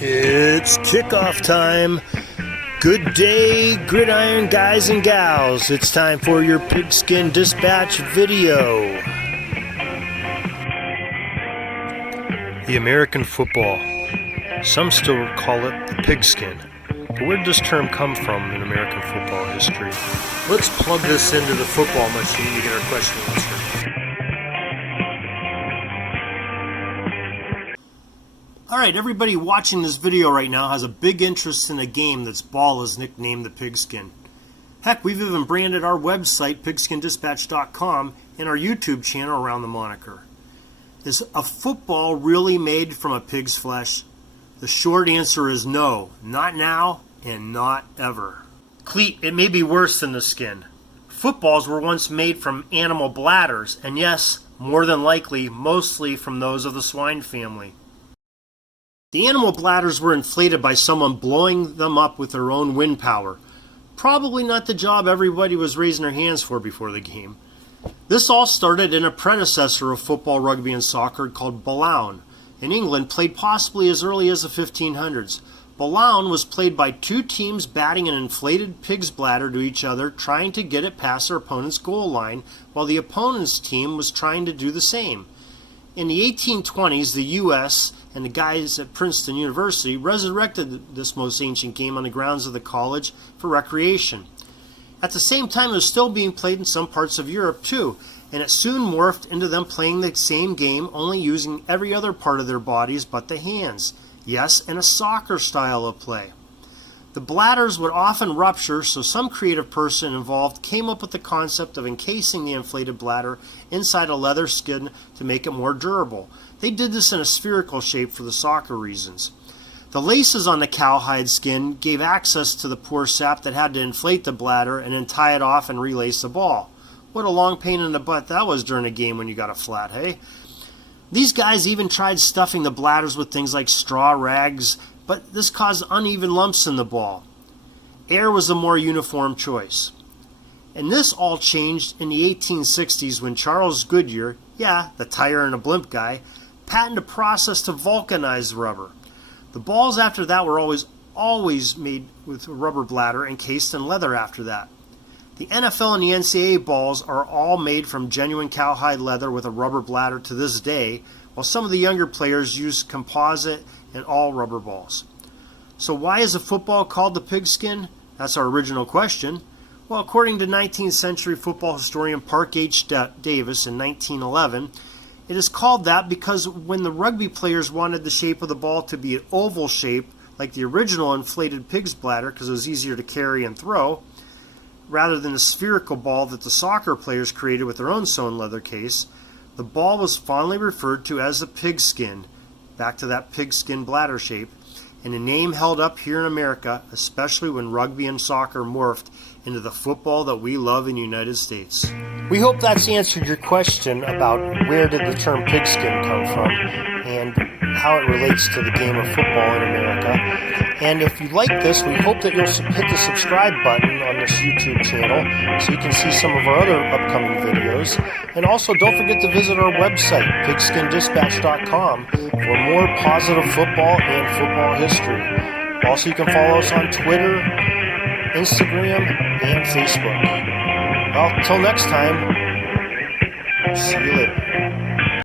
It's kickoff time. Good day, gridiron guys and gals. It's time for your Pigskin Dispatch video. The American football. Some still call it the pigskin. But where did this term come from in American football history? Let's plug this into the football machine to get our question answered. Alright, everybody watching this video right now has a big interest in a game that's ball is nicknamed the pigskin. Heck, we've even branded our website, pigskindispatch.com, and our YouTube channel around the moniker. Is a football really made from a pig's flesh? The short answer is no, not now and not ever. Cleat, it may be worse than the skin. Footballs were once made from animal bladders, and yes, more than likely, mostly from those of the swine family. The animal bladders were inflated by someone blowing them up with their own wind power. Probably not the job everybody was raising their hands for before the game. This all started in a predecessor of football, rugby, and soccer called balown. In England, played possibly as early as the 1500s. Balown was played by two teams batting an inflated pig's bladder to each other, trying to get it past their opponent's goal line, while the opponent's team was trying to do the same. In the 1820s, the U.S. and the guys at Princeton University resurrected this most ancient game on the grounds of the college for recreation. At the same time, it was still being played in some parts of Europe too, and it soon morphed into them playing the same game, only using every other part of their bodies but the hands. Yes, in a soccer style of play. The bladders would often rupture, so some creative person involved came up with the concept of encasing the inflated bladder inside a leather skin to make it more durable. They did this in a spherical shape for the soccer reasons. The laces on the cowhide skin gave access to the poor sap that had to inflate the bladder and then tie it off and relace the ball. What a long pain in the butt that was during a game when you got a flat, hey? These guys even tried stuffing the bladders with things like straw rags, but this caused uneven lumps in the ball. Air was the more uniform choice. And this all changed in the 1860s when Charles Goodyear, the tire and a blimp guy, patented a process to vulcanize rubber. The balls after that were always made with a rubber bladder encased in leather after that. The NFL and the NCAA balls are all made from genuine cowhide leather with a rubber bladder to this day, while some of the younger players use composite and all rubber balls. So why is a football called the pigskin? That's our original question. Well, according to 19th century football historian Park H. Davis in 1911, it is called that because when the rugby players wanted the shape of the ball to be an oval shape, like the original inflated pig's bladder because it was easier to carry and throw, rather than the spherical ball that the soccer players created with their own sewn leather case, the ball was fondly referred to as the pigskin, back to that pigskin bladder shape, and a name held up here in America, especially when rugby and soccer morphed into the football that we love in the United States. We hope that's answered your question about where did the term pigskin come from and how it relates to the game of football in America. And if you like this, we hope that you'll hit the subscribe button on this YouTube channel so you can see some of our other upcoming videos. And also don't forget to visit our website, pigskindispatch.com, for more positive football and football history. Also, you can follow us on Twitter, Instagram, and Facebook. Well, till next time, see you later.